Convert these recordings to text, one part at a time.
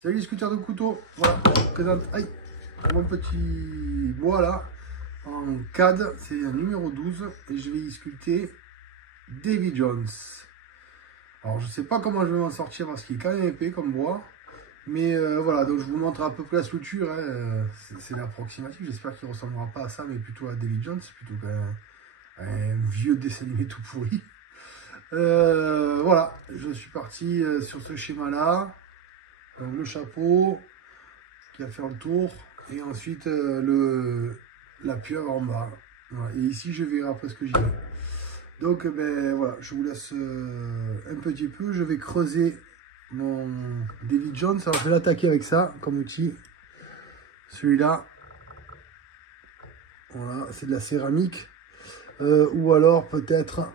Salut les sculpteurs de couteaux, voilà, je vous présente mon petit bois là, en CAD, c'est un numéro 12, et je vais y sculpter Davy Jones. Alors je sais pas comment je vais m'en sortir parce qu'il est quand même épais comme bois, mais voilà, donc je vous montre à peu près la structure, hein, c'est l'approximatif, j'espère qu'il ne ressemblera pas à ça, mais plutôt à Davy Jones, plutôt qu'un vieux dessin animé tout pourri. Voilà, je suis parti sur ce schéma là. Donc le chapeau qui a fait un tour et ensuite la pieuvre en bas. Voilà. Et ici je verrai après ce que j'y vais. Donc ben voilà, je vous laisse un petit peu. Je vais creuser mon Davy Jones. Alors je vais l'attaquer avec ça comme outil. Celui-là, voilà, c'est de la céramique. Ou alors peut-être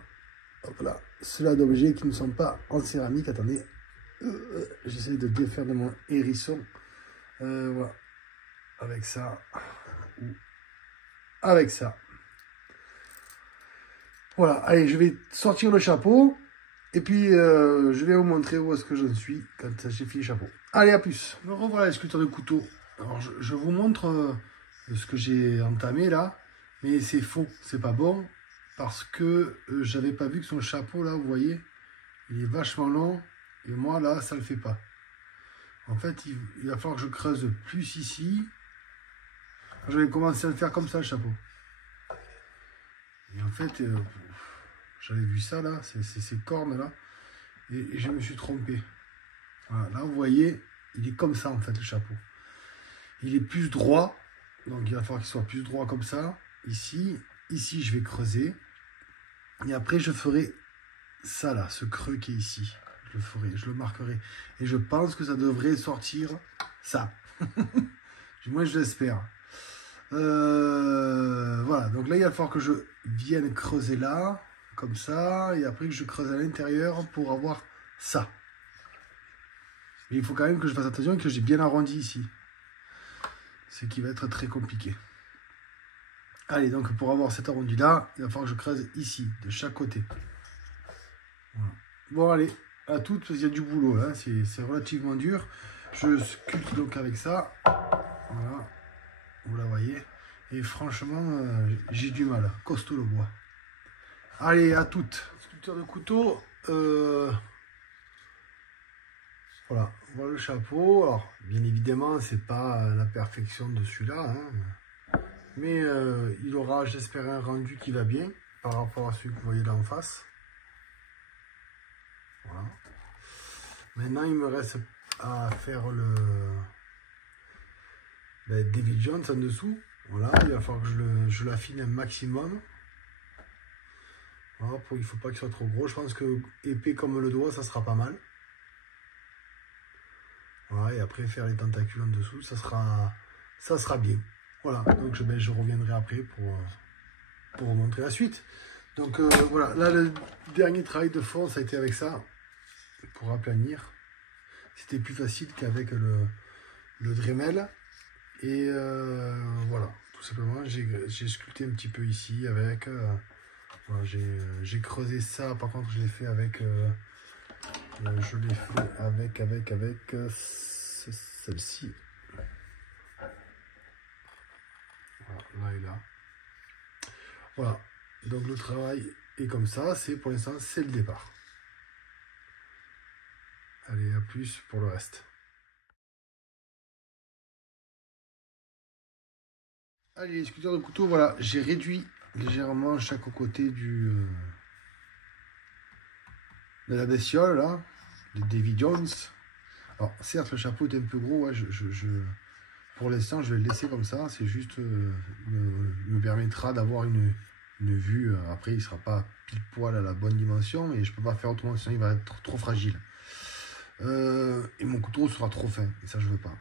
voilà, cela d'objets qui ne sont pas en céramique. Attendez. J'essaie de défaire de mon hérisson. Voilà. Avec ça. Ou avec ça. Voilà. Allez, je vais sortir le chapeau. Et puis, je vais vous montrer où est-ce que j'en suis quand j'ai fini le chapeau. Allez, à plus. Me revoilà les sculpteurs de couteau. Alors, je vous montre ce que j'ai entamé là. Mais c'est faux. C'est pas bon. Parce que j'avais pas vu que son chapeau là, vous voyez, il est vachement long. Et moi, là, ça ne le fait pas. En fait, il va falloir que je creuse plus ici. Je vais commencer à le faire comme ça, le chapeau. Et en fait, j'avais vu ça, là, ces cornes-là. Et je me suis trompé. Voilà, là, vous voyez, il est comme ça, en fait, le chapeau. Il est plus droit. Donc, il va falloir qu'il soit plus droit comme ça. Ici, je vais creuser. Et après, je ferai ça, là, ce creux qui est ici. Je le ferai, je le marquerai. Et je pense que ça devrait sortir ça. Du moins, je l'espère. Voilà, donc là, il va falloir que je vienne creuser là, comme ça, et après que je creuse à l'intérieur pour avoir ça. Mais il faut quand même que je fasse attention et que j'ai bien arrondi ici. Ce qui va être très compliqué. Allez, donc pour avoir cet arrondi là, il va falloir que je creuse ici, de chaque côté. Voilà. Bon, allez. À toutes, parce qu'il y a du boulot, hein. C'est relativement dur. Je sculpte donc avec ça. Voilà, vous la voyez. Et franchement, j'ai du mal. Costaud le bois. Allez, à toutes. Sculpteur de couteau. Voilà, voilà le chapeau. Alors, bien évidemment, c'est pas la perfection de celui-là. Hein. Mais il aura, j'espère, un rendu qui va bien par rapport à celui que vous voyez là en face. Voilà. Maintenant, il me reste à faire le Davy Jones en dessous. Voilà, il va falloir que je l'affine un maximum. Voilà, il ne faut pas qu'il soit trop gros. Je pense que épais comme le doigt, ça sera pas mal. Voilà, et après faire les tentacules en dessous, ça sera bien. Voilà, donc je reviendrai après pour vous montrer la suite. Donc voilà, là le dernier travail de fond, ça a été avec ça. Pour aplanir, c'était plus facile qu'avec le Dremel. Et voilà, tout simplement, j'ai sculpté un petit peu ici avec. Voilà, j'ai creusé ça. Par contre, je l'ai fait avec. Je l'ai fait avec celle-ci. Voilà, là et là. Voilà, donc le travail est comme ça. C'est pour l'instant, c'est le départ. Allez, à plus pour le reste. Allez, les sculpteurs de couteau, voilà, j'ai réduit légèrement chaque côté de la bestiole, là, de Davy Jones. Alors, certes, le chapeau est un peu gros, ouais, pour l'instant, je vais le laisser comme ça. C'est juste, me permettra d'avoir une vue. Après, il ne sera pas pile poil à la bonne dimension, et je ne peux pas faire autrement, sinon il va être trop fragile. Et mon couteau sera trop fin, et ça je veux pas.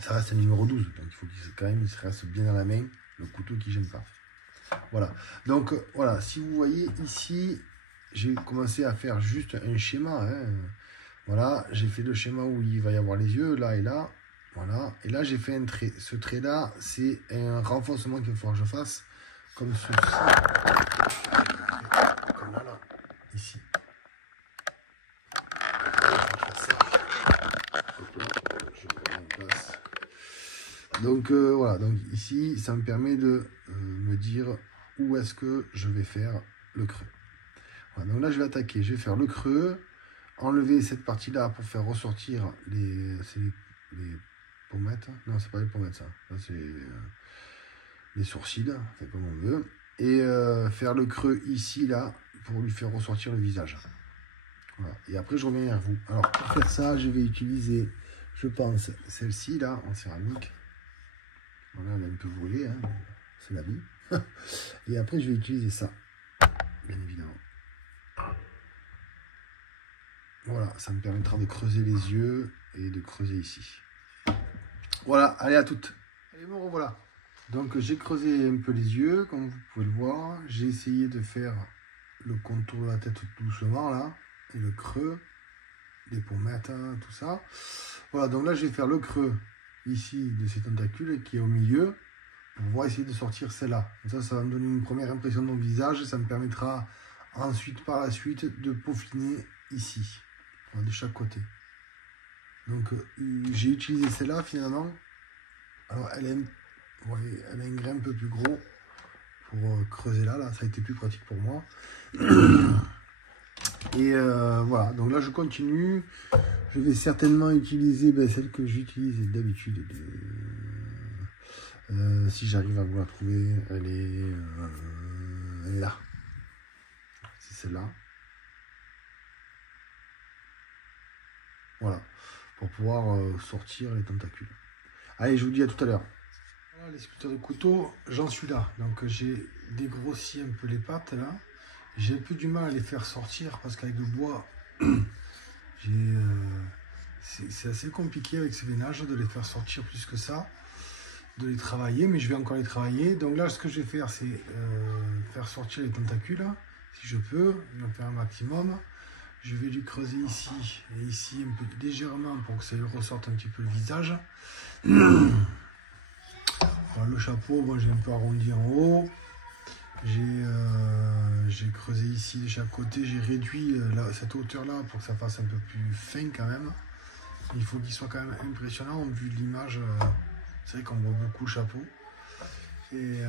Ça reste un numéro 12, donc il faut qu'il se reste bien dans la main, le couteau qui gêne pas. Voilà, donc voilà, si vous voyez ici, j'ai commencé à faire juste un schéma. Hein. Voilà, j'ai fait le schéma où il va y avoir les yeux, là et là. Voilà, et là j'ai fait un trait. Ce trait là, c'est un renforcement qu'il va falloir que je fasse, comme ceci. Comme là, ici. Donc voilà, donc ici, ça me permet de me dire où est-ce que je vais faire le creux. Voilà, donc là, je vais attaquer, je vais faire le creux, enlever cette partie-là pour faire ressortir les pommettes. Non, c'est pas les pommettes, ça. Ça c'est les sourcils, c'est comme on veut. Et faire le creux ici, là, pour lui faire ressortir le visage. Voilà. Et après, je reviens vers vous. Alors, pour faire ça, je vais utiliser, je pense, celle-ci, là, en céramique. Voilà, elle est un peu brûlée, hein, c'est la vie. Et après, je vais utiliser ça, bien évidemment. Voilà, ça me permettra de creuser les yeux et de creuser ici. Voilà, allez, à toutes. Allez, me revoilà. Donc, j'ai creusé un peu les yeux, comme vous pouvez le voir. J'ai essayé de faire le contour de la tête tout doucement, là. Et le creux, les pommettes, hein, tout ça. Voilà, donc là, je vais faire le creux ici de ces tentacules qui est au milieu. On va essayer de sortir celle-là. Ça va me donner une première impression de mon visage. Ça me permettra ensuite, par la suite, de peaufiner ici, de chaque côté. Donc, j'ai utilisé celle-là, finalement. Alors, elle a un grain un peu plus gros pour creuser là. Ça a été plus pratique pour moi. Et voilà, donc là, je continue. Je vais certainement utiliser celle que j'utilise d'habitude. Si j'arrive à vous la trouver, elle est là. C'est celle-là. Voilà, pour pouvoir sortir les tentacules. Allez, je vous dis à tout à l'heure. Voilà, les sculpteurs de couteau, j'en suis là. Donc j'ai dégrossi un peu les pattes là. J'ai un peu du mal à les faire sortir parce qu'avec le bois, c'est assez compliqué avec ces veinages de les faire sortir plus que ça. De les travailler, mais je vais encore les travailler. Donc là, ce que je vais faire, c'est faire sortir les tentacules, si je peux. Je vais en faire un maximum. Je vais lui creuser ici et ici un peu légèrement pour que ça lui ressorte un petit peu le visage. Voilà, le chapeau, moi j'ai un peu arrondi en haut. J'ai creusé ici de chaque côté. J'ai réduit cette hauteur-là pour que ça fasse un peu plus fin quand même. Il faut qu'il soit quand même impressionnant vu l'image. C'est vrai qu'on voit beaucoup le chapeau. Et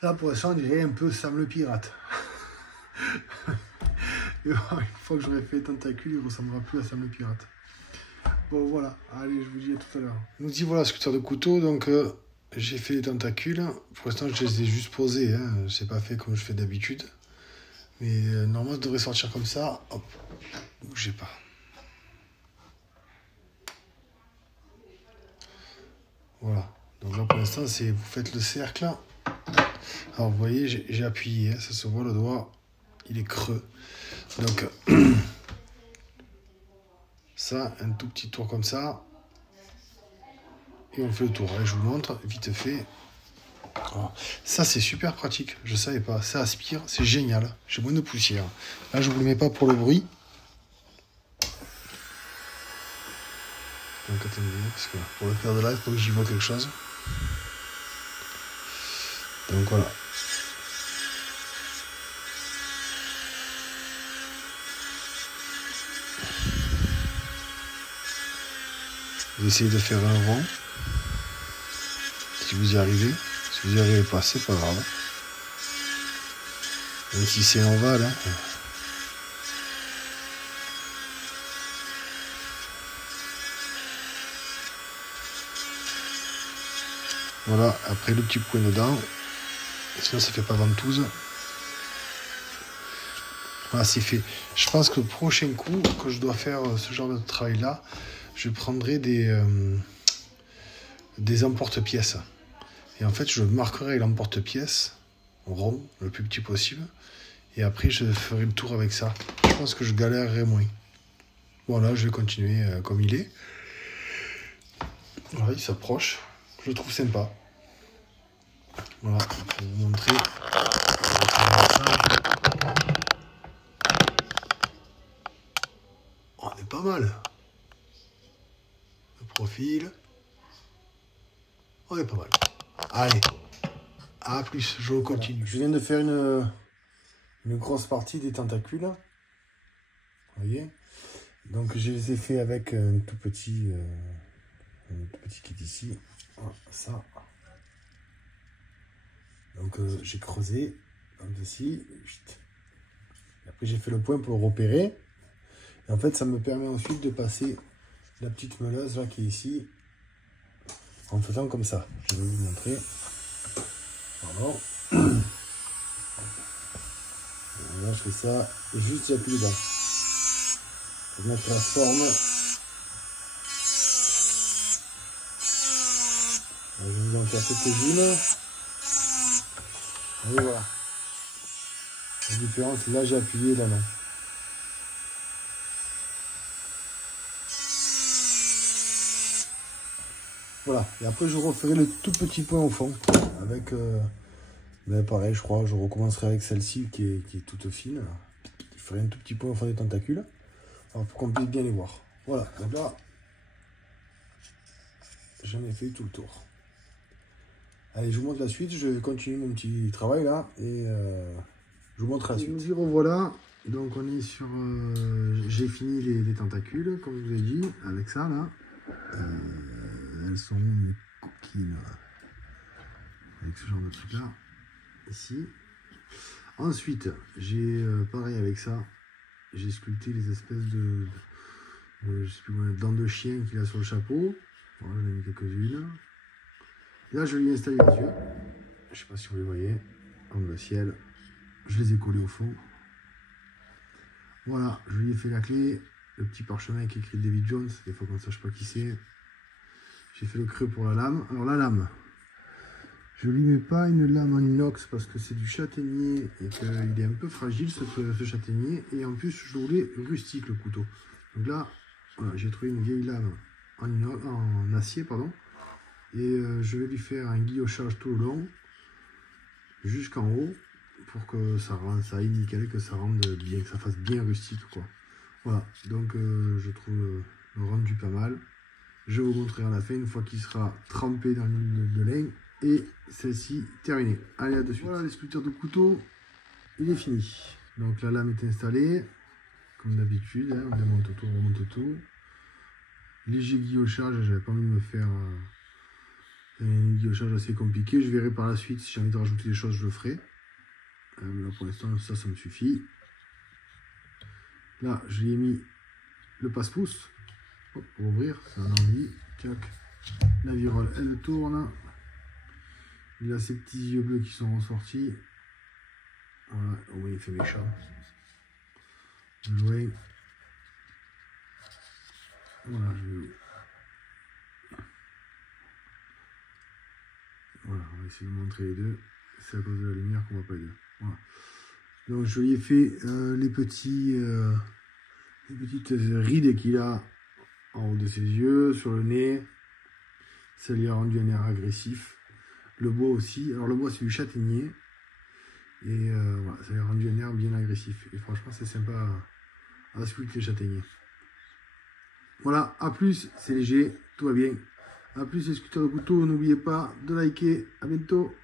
là, pour l'instant, on dirait un peu Sam le pirate. Et bon, une fois que j'aurai fait les tentacules, il ne ressemblera plus à Sam le pirate. Bon, voilà. Allez, je vous dis à tout à l'heure. Nous dit voilà, sculpteur de couteau. Donc, j'ai fait les tentacules. Pour l'instant, je les ai juste posés. Hein. Je n'ai pas fait comme je fais d'habitude. Mais normalement, ça devrait sortir comme ça. Hop, bougez pas. Voilà, donc là pour l'instant c'est vous faites le cercle. Alors vous voyez j'ai appuyé, hein, ça se voit le doigt, il est creux. Donc ça, un tout petit tour comme ça. Et on fait le tour. Allez, je vous montre vite fait. Alors, ça c'est super pratique, je savais pas, ça aspire, c'est génial. J'ai moins de poussière. Là je vous le mets pas pour le bruit. Donc attendez, parce que pour le faire de là, il faut que j'y vois quelque chose. Donc voilà. Vous essayez de faire un rond. Si vous y arrivez. Si vous n'y arrivez pas, c'est pas grave. Même si c'est en ovale, hein. Voilà, après le petit point dedans, sinon ça fait pas ventouse. Voilà, c'est fait. Je pense que le prochain coup que je dois faire ce genre de travail là, je prendrai des emporte-pièces. Et en fait, je marquerai l'emporte-pièce rond, le plus petit possible. Et après, je ferai le tour avec ça. Je pense que je galérerai moins. Voilà, je vais continuer comme il est. Voilà, il s'approche. Je le trouve sympa. Voilà, pour vous montrer. On est pas mal. Le profil. On est pas mal. Allez, à plus, je continue. Je viens de faire une grosse partie des tentacules. Vous voyez? Donc je les ai fait avec un tout petit qui est ici. Voilà, ça. Donc j'ai creusé comme ceci. Après j'ai fait le point pour le repérer. Et en fait ça me permet ensuite de passer la petite meuleuse là qui est ici. En faisant comme ça. Je vais vous montrer. Pardon. Là je fais ça. Et juste j'appuie dedans. Pour mettre la forme. Je vais vous en faire quelques-unes. Et voilà. La différence, là j'ai appuyé, là non. Voilà. Et après je referai le tout petit point au fond. Avec, ben pareil je crois, je recommencerai avec celle-ci qui est toute fine. Je ferai un tout petit point au fond des tentacules. Alors pour qu'on puisse bien les voir. Voilà. Donc là, j'en ai fait tout le tour. Allez, je vous montre la suite, je vais continuer mon petit travail là et je vous montre la suite. Nous y revoilà, donc on est sur... j'ai fini les tentacules, comme je vous ai dit, avec ça là. Elles sont mes coquines, avec ce genre de truc là, ici. Ensuite, j'ai pareil avec ça, j'ai sculpté les espèces de je sais plus combien, dents de chien qu'il a sur le chapeau. Voilà, j'en ai mis quelques-unes. Là, je vais lui installer les yeux. Je ne sais pas si vous les voyez. En bleu ciel. Je les ai collés au fond. Voilà, je lui ai fait la clé. Le petit parchemin avec écrit David Jones. Des fois qu'on ne sache pas qui c'est. J'ai fait le creux pour la lame. Alors la lame, je ne lui mets pas une lame en inox parce que c'est du châtaignier et qu'il est un peu fragile ce châtaignier. Et en plus, je voulais rustique le couteau. Donc là, voilà, j'ai trouvé une vieille lame en acier, pardon. Et je vais lui faire un guillochage tout le long, jusqu'en haut, pour que ça aille nickel, que ça rende bien, que ça fasse bien rustique, quoi. Voilà, donc je trouve le rendu pas mal. Je vais vous montrer à la fin, une fois qu'il sera trempé dans l'huile de lin, et celle-ci terminée. Allez, à de suite. Voilà, les sculptures de couteau, il est fini. Donc la lame est installée, comme d'habitude, hein, on démonte tout, on remonte tout. Léger guillochage, j'avais pas envie de me faire... un guillochage assez compliqué. Je verrai par la suite si j'ai envie de rajouter des choses, je le ferai. Là pour l'instant, ça me suffit. Là, je lui ai mis le passe-pouce pour ouvrir. C'est un envie. La virole, elle tourne. Il a ses petits yeux bleus qui sont ressortis. Voilà, au moins il fait méchant. Loin. Voilà, voilà, on va essayer de montrer les deux. C'est à cause de la lumière qu'on voit pas les deux. Voilà. Donc je lui ai fait les petites rides qu'il a en haut de ses yeux, sur le nez. Ça lui a rendu un air agressif. Le bois aussi. Alors le bois c'est du châtaignier. Et voilà, ça lui a rendu un air bien agressif. Et franchement c'est sympa à sculpter les châtaigniers. Voilà, à plus, c'est léger, tout va bien. A plus les sculpteurs de couteau, n'oubliez pas de liker, à bientôt.